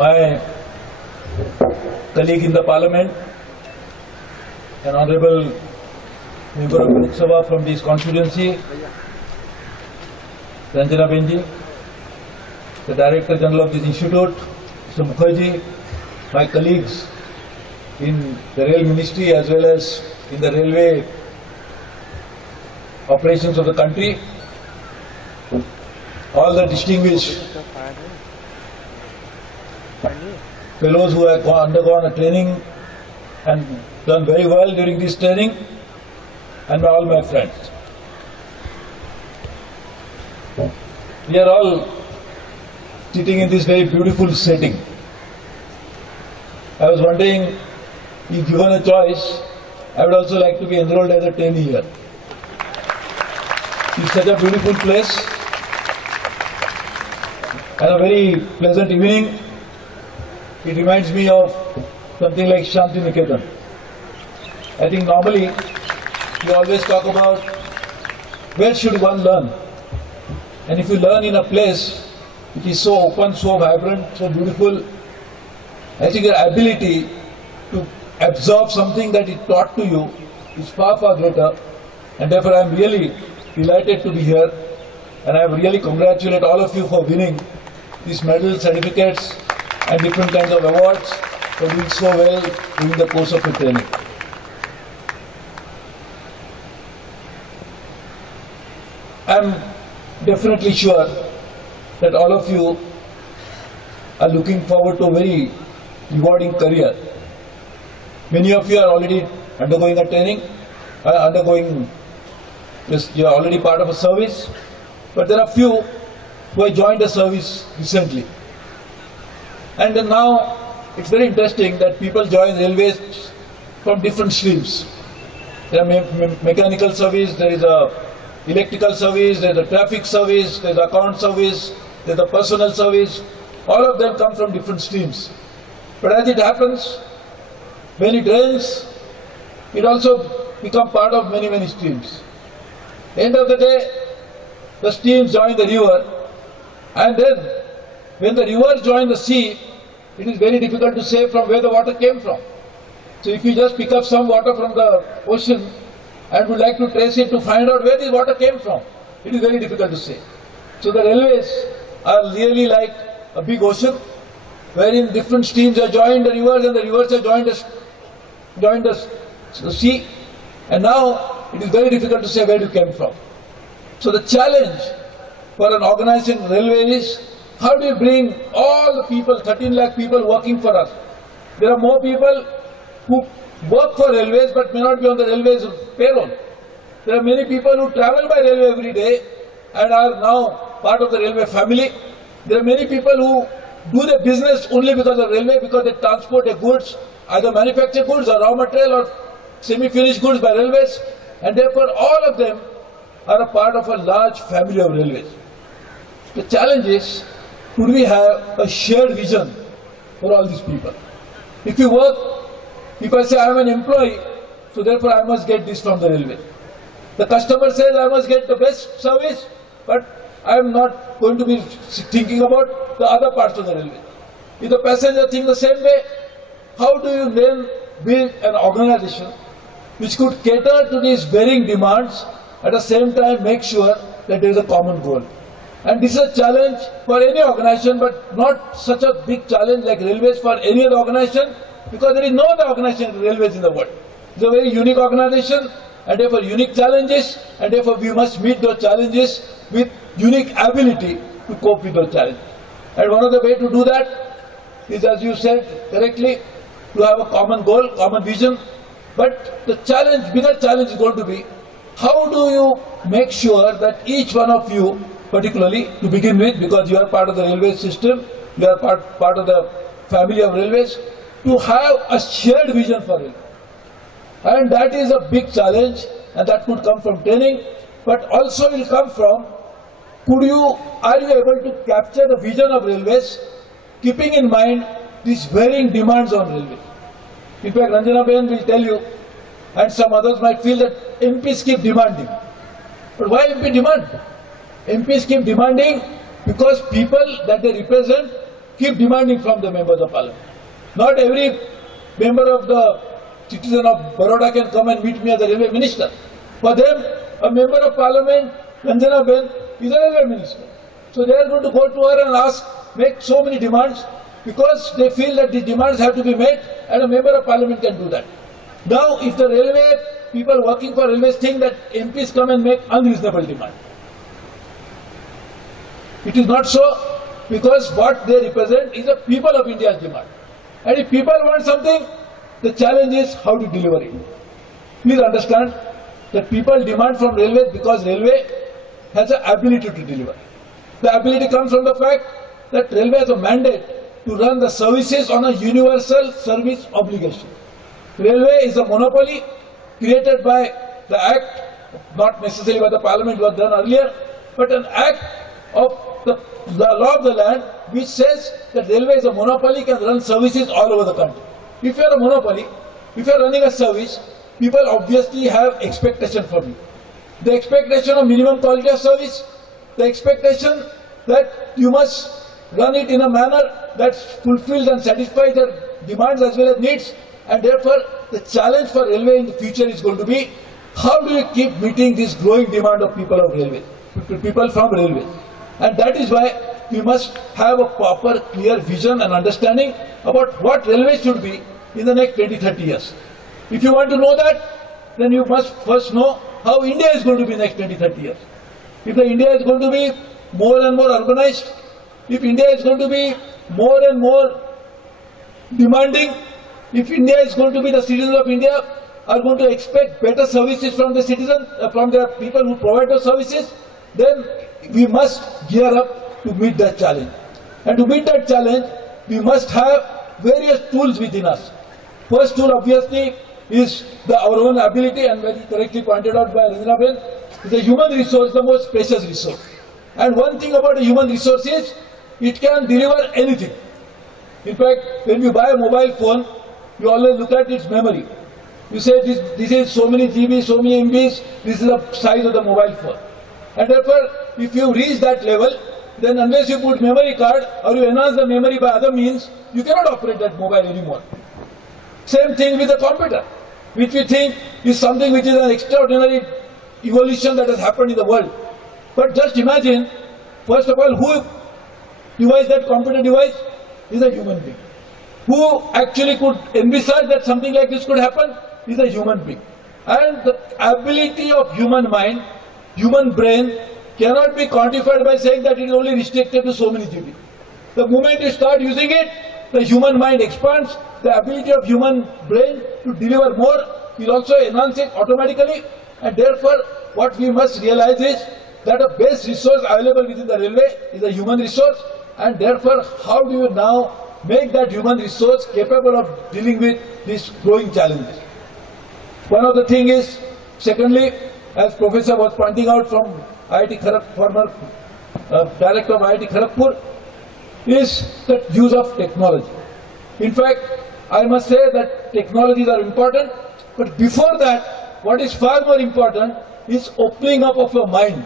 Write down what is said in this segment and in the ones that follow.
my colleague in the Parliament, an honourable member of Lok Sabha from this constituency, Ranjana Benji, the Director General of this institute, Mr. Mukherjee, my colleagues in the Rail Ministry as well as in the railway operations of the country, all the distinguished fellows who have undergone a training and done very well during this training, and all my friends. We are all sitting in this very beautiful setting. I was wondering, if given a choice, I would also like to be enrolled as a trainee here. It's such a beautiful place and a very pleasant evening. It reminds me of something like Shanti Niketan. I think normally we always talk about where should one learn. And if you learn in a place which is so open, so vibrant, so beautiful, I think your ability to absorb something that is taught to you is far, far greater. And therefore I am really delighted to be here. And I really congratulate all of you for winning these medals, certificates and different kinds of awards for doing so well during the course of your training. I am definitely sure that all of you are looking forward to a very rewarding career. Many of you are already undergoing a training, you are already part of a service, but there are few who have joined the service recently. And now it's very interesting that people join railways from different streams. There are mechanical service, there is a electrical service, there is a traffic service, there is account service, there is a personnel service. All of them come from different streams. But as it happens, when it rains, it also becomes part of many, many streams. End of the day, the streams join the river, and then when the river joins the sea, it is very difficult to say from where the water came from. So if you just pick up some water from the ocean and would like to trace it to find out where this water came from, it is very difficult to say. So the railways are really like a big ocean, wherein different streams are joined the rivers and the rivers are joined the sea, and now it is very difficult to say where it came from. So the challenge for an organization railway is, how do you bring all the people, 13 lakh people working for us? There are more people who work for railways but may not be on the railways payroll. There are many people who travel by railway every day and are now part of the railway family. There are many people who do their business only because of railway, because they transport their goods, either manufactured goods or raw material or semi-finished goods by railways, and therefore all of them are a part of a large family of railways. The challenge is, could we have a shared vision for all these people? If you work, if I say I am an employee, so therefore I must get this from the railway. The customer says I must get the best service, but I am not going to be thinking about the other parts of the railway. If the passenger thinks the same way, how do you then build an organization which could cater to these varying demands, at the same time make sure that there is a common goal? And this is a challenge for any organization, but not such a big challenge like railways for any other organization, because there is no other organization like railways in the world. It's a very unique organization, and therefore unique challenges, and therefore we must meet those challenges with unique ability to cope with those challenges. And one of the ways to do that is, as you said correctly, to have a common goal, common vision. But the challenge, bigger challenge is going to be, how do you make sure that each one of you, particularly to begin with, because you are part of the railway system, you are part of the family of railways, to have a shared vision for it. And that is a big challenge, and that could come from training, but also will come from, are you able to capture the vision of railways, keeping in mind these varying demands on railways? In fact, Ranjana Ben will tell you, and some others might feel that MPs keep demanding. But why MP demand? MPs keep demanding because people that they represent keep demanding from the members of parliament. Not every member of the citizen of Baroda can come and meet me as a railway minister. For them, a member of parliament, Ranjana Ben, is a railway minister. So they are going to go to her and ask, make so many demands, because they feel that the demands have to be made and a member of parliament can do that. Now, if the railway people working for railways think that MPs come and make unreasonable demand, it is not so, because what they represent is the people of India's demand. And if people want something, the challenge is how to deliver it. Please understand that people demand from railways because railway has the ability to deliver. The ability comes from the fact that railway has a mandate to run the services on a universal service obligation. Railway is a monopoly created by the act, not necessarily by the parliament, was done earlier, but an act of the law of the land which says that railway is a monopoly, can run services all over the country. If you are a monopoly, if you are running a service, people obviously have expectation from you. The expectation of minimum quality of service, the expectation that you must run it in a manner that fulfills and satisfies their demands as well as needs, and therefore the challenge for railway in the future is going to be, how do you keep meeting this growing demand of people of railway, people from railway. And that is why we must have a proper, clear vision and understanding about what railway should be in the next 20-30 years. If you want to know that, then you must first know how India is going to be next 20-30 years. If the India is going to be more and more urbanized, if India is going to be more and more demanding, if India is going to be, the citizens of India are going to expect better services from the citizens, from the people who provide those services, then we must gear up to meet that challenge. And to meet that challenge, we must have various tools within us. First tool obviously is our own ability, and very correctly pointed out by Ranjana Ben, is the human resource, the most precious resource. And one thing about a human resource is, it can deliver anything. In fact, when you buy a mobile phone, you always look at its memory. You say this is so many GB, so many MBs, this is the size of the mobile phone. And therefore, if you reach that level, then unless you put memory card or you enhance the memory by other means, you cannot operate that mobile anymore. Same thing with the computer, which we think is something which is an extraordinary evolution that has happened in the world. But just imagine, first of all, who devised that computer device is a human being. Who actually could envisage that something like this could happen is a human being. And the ability of human mind, human brain, cannot be quantified by saying that it is only restricted to so many GB. The moment you start using it, the human mind expands, the ability of human brain to deliver more will also enhance it automatically, and therefore what we must realize is that a base resource available within the railway is a human resource, and therefore how do you now make that human resource capable of dealing with these growing challenges. One of the things is, secondly, as Professor was pointing out from IIT Kharagpur, former director of IIT Kharagpur, is the use of technology. In fact, I must say that technologies are important, but before that, what is far more important is opening up of your mind.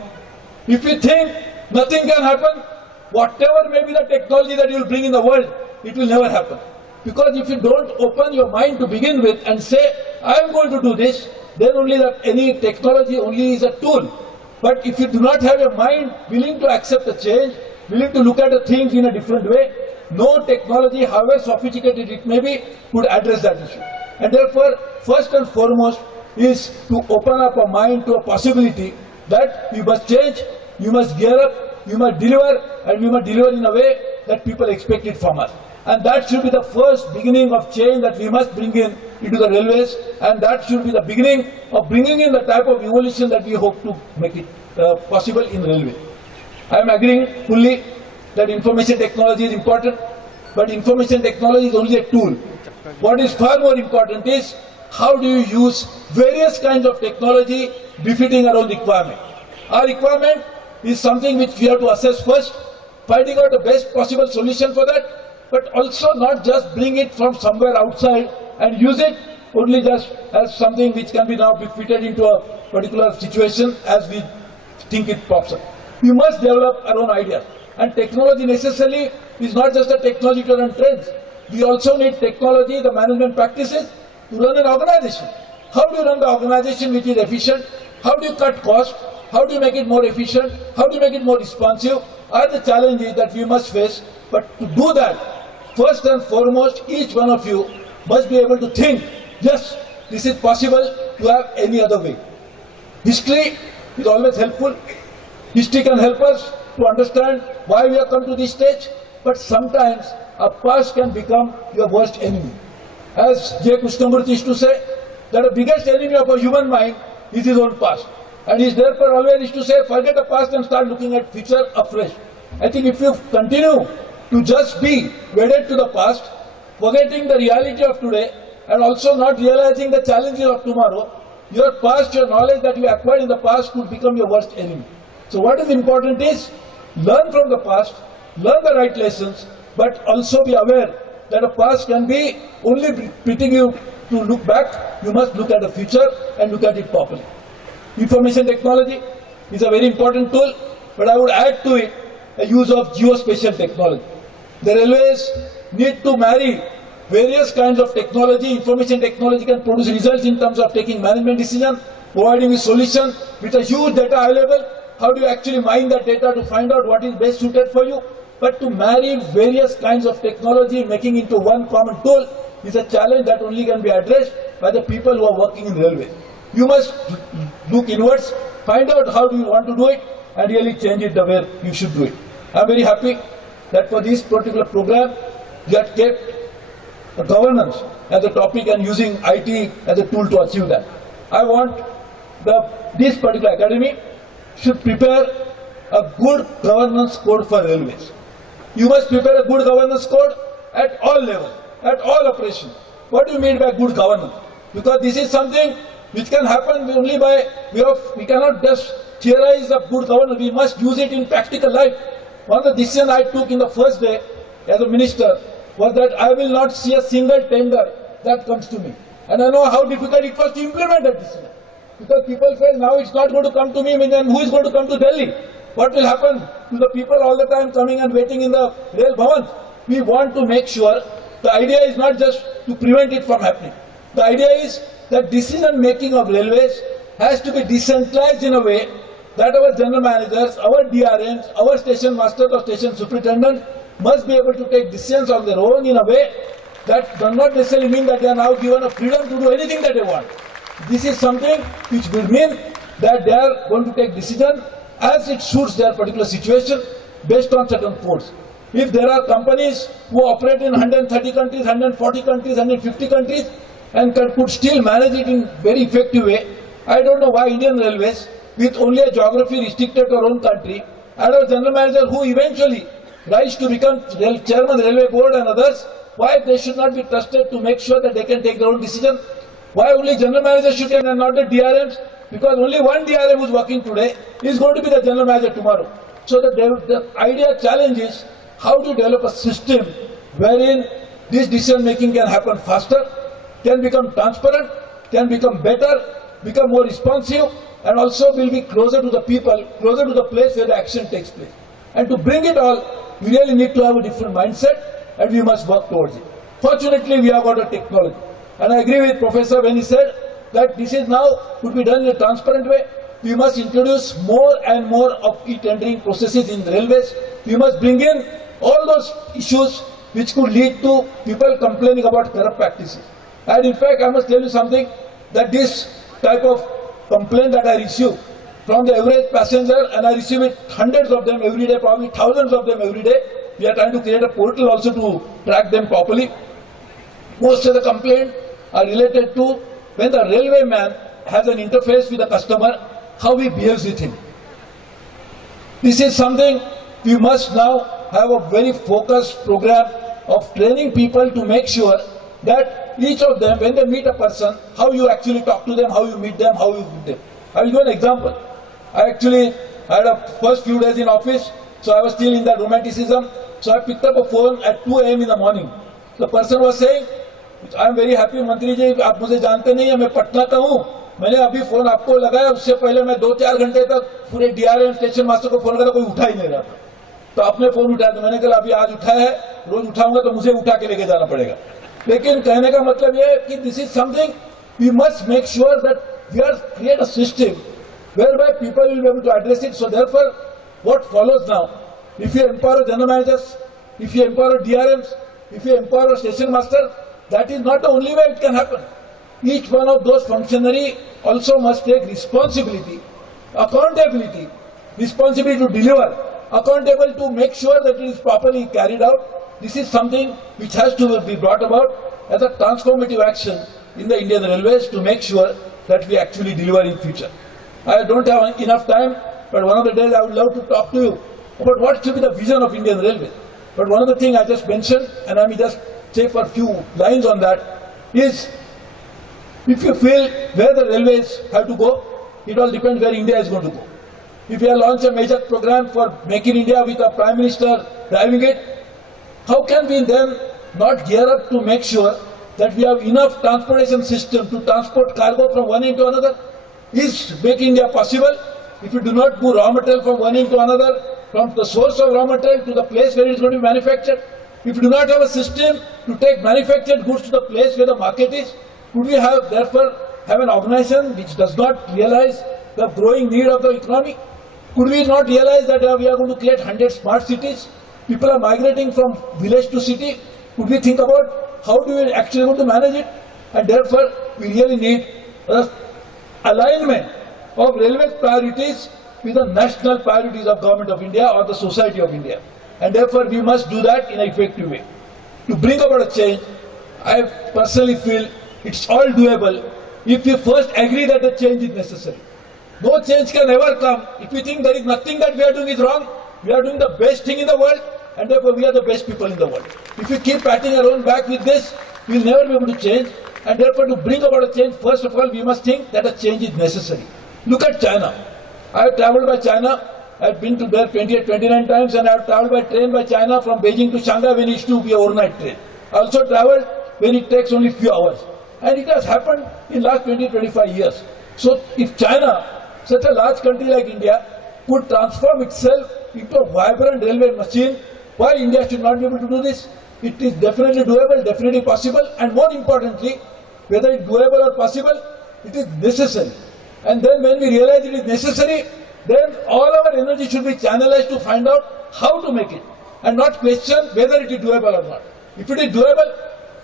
If you think nothing can happen, whatever may be the technology that you will bring in the world, it will never happen. Because if you don't open your mind to begin with and say, I am going to do this, then only that any technology only is a tool. But if you do not have your mind willing to accept the change, willing to look at the things in a different way, no technology, however sophisticated it may be, could address that issue. And therefore, first and foremost is to open up a mind to a possibility that you must change, you must gear up, you must deliver, and you must deliver in a way that people expect it from us. And that should be the first beginning of change that we must bring in into the railways, and that should be the beginning of bringing in the type of evolution that we hope to make it possible in railway. I am agreeing fully that information technology is important, but information technology is only a tool. What is far more important is how do you use various kinds of technology befitting our own requirement. Our requirement is something which we have to assess first, finding out the best possible solution for that, but also not just bring it from somewhere outside and use it only just as something which can be now fitted into a particular situation as we think it pops up. We must develop our own ideas. And technology necessarily is not just a technology to run trends. We also need technology, the management practices, to run an organization. How do you run the organization which is efficient? How do you cut costs? How do you make it more efficient? How do you make it more responsive? Are the challenges that we must face. But to do that, first and foremost, each one of you must be able to think, yes, this is possible to have any other way. History is always helpful. History can help us to understand why we have come to this stage, but sometimes our past can become your worst enemy. As J. Krishnamurti used to say, that the biggest enemy of a human mind is his own past. And he is therefore always used to say, forget the past and start looking at future afresh. I think if you continue to just be wedded to the past, forgetting the reality of today, and also not realizing the challenges of tomorrow, your past, your knowledge that you acquired in the past could become your worst enemy. So what is important is, learn from the past, learn the right lessons, but also be aware that the past can be only permitting you to look back. You must look at the future and look at it properly. Information technology is a very important tool, but I would add to it a use of geospatial technology. The railways need to marry various kinds of technology. Information technology can produce results in terms of taking management decisions, providing a solution with a huge data available. How do you actually mine that data to find out what is best suited for you? But to marry various kinds of technology, making into one common tool, is a challenge that only can be addressed by the people who are working in railways. You must look inwards, find out how do you want to do it, and really change it the way you should do it. I am very happy that for this particular program, you have kept governance as a topic and using IT as a tool to achieve that. I want this particular academy should prepare a good governance code for railways. You must prepare a good governance code at all levels, at all operations. What do you mean by good governance? Because this is something which can happen only by way of, we cannot just theorize of good governance, we must use it in practical life. One of the decisions I took in the first day as a minister was that I will not see a single tender that comes to me. And I know how difficult it was to implement that decision. Because people felt now it's not going to come to me, then who is going to come to Delhi? What will happen to the people all the time coming and waiting in the rail bhavan? We want to make sure the idea is not just to prevent it from happening. The idea is that decision making of railways has to be decentralized in a way that our general managers, our DRMs, our station masters or station superintendents must be able to take decisions on their own in a way that does not necessarily mean that they are now given a freedom to do anything that they want. This is something which will mean that they are going to take decisions as it suits their particular situation based on certain codes. If there are companies who operate in 130 countries, 140 countries, 150 countries and could still manage it in very effective way, I don't know why Indian Railways, with only a geography restricted to our own country, and our general manager who eventually rise to become chairman of the railway board and others, why they should not be trusted to make sure that they can take their own decision? Why only general managers should and not the DRMs? Because only one DRM who is working today is going to be the general manager tomorrow. So the idea challenge is how to develop a system wherein this decision making can happen faster, can become transparent, can become better, become more responsive, and also will be closer to the people, closer to the place where the action takes place. And to bring it all, we really need to have a different mindset and we must work towards it. Fortunately, we have got a technology. And I agree with Professor when he said that this is now could be done in a transparent way. We must introduce more and more of e-tendering processes in railways. We must bring in all those issues which could lead to people complaining about corrupt practices. And in fact, I must tell you something, that this type of complaint that I receive from the average passenger, and I receive it hundreds of them every day, probably thousands of them every day. We are trying to create a portal also to track them properly. Most of the complaints are related to when the railway man has an interface with the customer, how he behaves with him. This is something we must now have a very focused program of training people to make sure that each of them, when they meet a person, how you actually talk to them, how you meet them, how you meet them. I will give an example. I had a first few days in office, so I was still in that romanticism. So I picked up a phone at 2 AM in the morning. The person was saying, I am very happy, मंत्री जी, आप मुझे जानते नहीं हैं, मैं पटना का हूँ. मैंने अभी फोन आपको लगाया, उससे पहले मैं 2-4 घंटे तक पूरे DRM स्टेशन मास्टर को फोन करा, कोई उठा ही नहीं रहा था. तो आपने फोन उठाया, तो मैंने कहा अभी आज उठाया है, रोज उठाऊंगा तो मुझे उठा के लेके जाना पड़ेगा। लेकिन कहने का मतलब ये है कि this is something we must make sure that we are create a system whereby people will be able to address it. So therefore, what follows now, if you empower general managers, if you empower DRMs, if you empower station master, that is not the only way it can happen. Each one of those functionary also must take responsibility, accountability, responsibility to deliver, accountable to make sure that it is properly carried out. This is something which has to be brought about as a transformative action in the Indian Railways to make sure that we actually deliver in future. I don't have enough time, but one of the days I would love to talk to you about what should be the vision of Indian Railways. But one of the things I just mentioned, and I may just say for a few lines on that, is if you feel where the railways have to go, it all depends where India is going to go. If we have launched a major program for Make in India with our Prime Minister driving it, how can we then not gear up to make sure that we have enough transportation system to transport cargo from one end to another? Is Make India possible if you do not move raw material from one end to another, from the source of raw material to the place where it is going to be manufactured? If you do not have a system to take manufactured goods to the place where the market is, could we have therefore have an organization which does not realize the growing need of the economy? Could we not realize that we are going to create 100 smart cities? People are migrating from village to city. Could we think about how do we actually going to manage it? And therefore, we really need a alignment of railway priorities with the national priorities of Government of India or the society of India. And therefore, we must do that in an effective way. To bring about a change, I personally feel it's all doable if we first agree that the change is necessary. No change can ever come if we think there is nothing that we are doing is wrong. We are doing the best thing in the world, and therefore we are the best people in the world. If we keep patting our own back with this, we will never be able to change. And therefore, to bring about a change, first of all, we must think that a change is necessary. Look at China. I have travelled by China. I have been to there 28, 29 times, and I have travelled by train by China from Beijing to Shanghai when it used to be an overnight train. I also travelled when it takes only few hours. And it has happened in last 20, 25 years. So if China, such a large country like India, could transform itself into a vibrant railway machine, why India should not be able to do this? It is definitely doable, definitely possible, and more importantly, whether it's doable or possible, it is necessary. And then when we realize it is necessary, then all our energy should be channelized to find out how to make it, and not question whether it is doable or not. If it is doable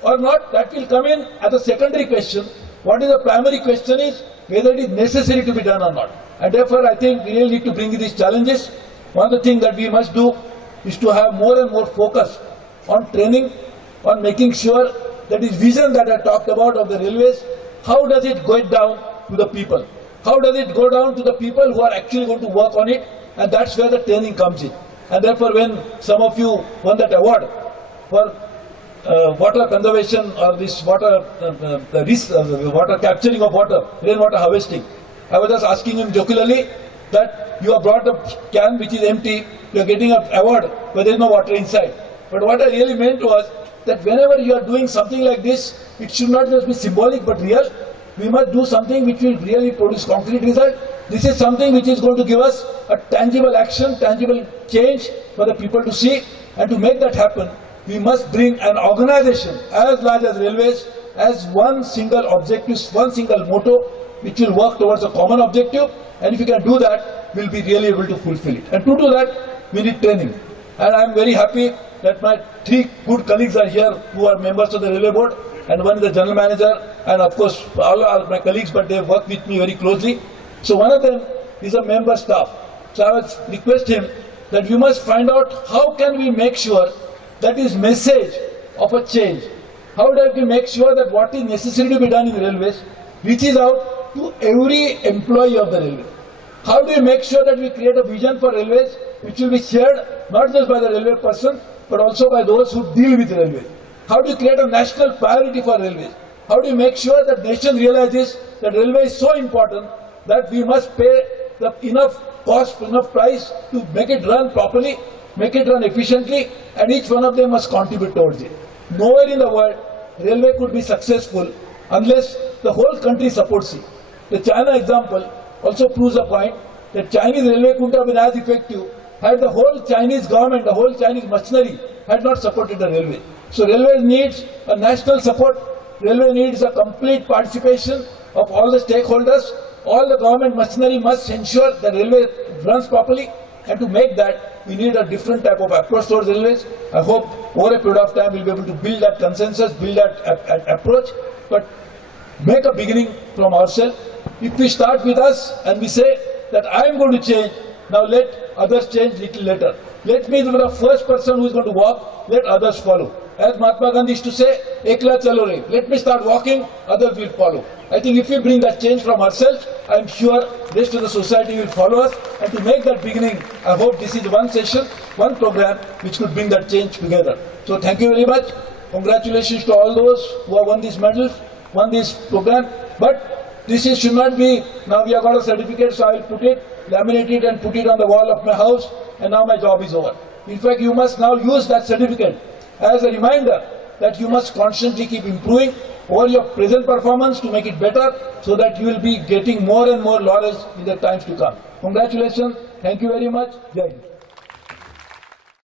or not, that will come in as a secondary question. What is the primary question is whether it is necessary to be done or not. And therefore, I think we really need to bring these challenges. One of the things that we must do is to have more and more focus on training, on making sure that this vision that I talked about of the railways, how does it go down to the people? How does it go down to the people who are actually going to work on it? And that's where the training comes in. And therefore, when some of you won that award for water conservation or this water, water capturing of water, rainwater harvesting, I was just asking him jocularly that you have brought a can which is empty, you are getting an award, but there is no water inside. But what I really meant was that whenever you are doing something like this, it should not just be symbolic but real. We must do something which will really produce concrete result. This is something which is going to give us a tangible action, tangible change for the people to see. And to make that happen, we must bring an organization as large as railways as one single objective, one single motto, which will work towards a common objective. And if we can do that, we'll be really able to fulfill it. And to do that, we need training. And I'm very happy that my three good colleagues are here who are members of the railway board, and one is the general manager, and of course all are my colleagues, but they work with me very closely. So one of them is a member staff. So I would request him that we must find out how can we make sure that his message of a change, how do we make sure that what is necessary to be done in railways reaches out to every employee of the railway. How do we make sure that we create a vision for railways which will be shared not just by the railway person but also by those who deal with railways? How do you create a national priority for railways? How do you make sure that nation realizes that railway is so important that we must pay enough cost, enough price to make it run properly, make it run efficiently, and each one of them must contribute towards it. Nowhere in the world railway could be successful unless the whole country supports it. The China example also proves the point that Chinese railway couldn't have been as effective had the whole Chinese government, the whole Chinese machinery had not supported the railway. So railway needs a national support. Railway needs a complete participation of all the stakeholders. All the government machinery must ensure the railway runs properly, and to make that, we need a different type of approach towards railways. I hope over a period of time we'll be able to build that consensus, build that approach, but make a beginning from ourselves. If we start with us and we say that I am going to change, now let others change little later. Let me be the first person who is going to walk, let others follow. As Mahatma Gandhi used to say, Ekla chalo re. Let me start walking, others will follow. I think if we bring that change from ourselves, I am sure the rest of the society will follow us. And to make that beginning, I hope this is one session, one program which could bring that change together. So thank you very much. Congratulations to all those who have won these medals, won this program. But this should not be, now we have got a certificate, so I will put it, laminate it and put it on the wall of my house, and now my job is over. In fact, you must now use that certificate as a reminder that you must constantly keep improving over your present performance to make it better, so that you will be getting more and more laurels in the times to come. Congratulations. Thank you very much. Jai Hind.